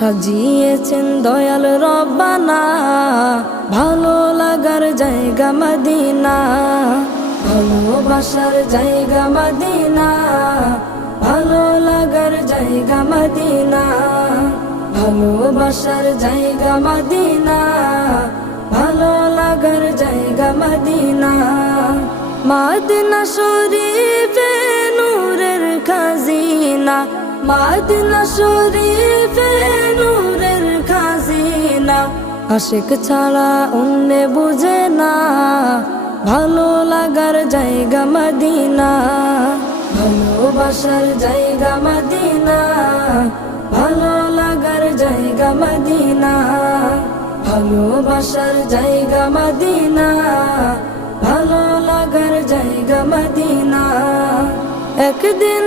সাজিয়েছেন দয়াল রব্বানা, ভালো লাগার জায়গা মদিনা, ভালোবাসার জায়গা মদিনা, ভালো লাগার জায়গা মদিনা, ভালোবাসার জায়গা মদিনা, ভালো লাগার জায়গা মদিনা। মদিনা শরীফে নূরের খাজিনা, মদিনা শরীফে নূরের খাজিনা, আশিক ছাড়া অন্য বুঝে না, ভালো লাগার জায়গা মদিনা, ভালোবাসার জায়গা মদিনা, ভালো লাগার জায়গা মদিনা, ভালোবাসার জায়গা মদিনা, ভালো লাগার জায়গা মদিনা। একদিন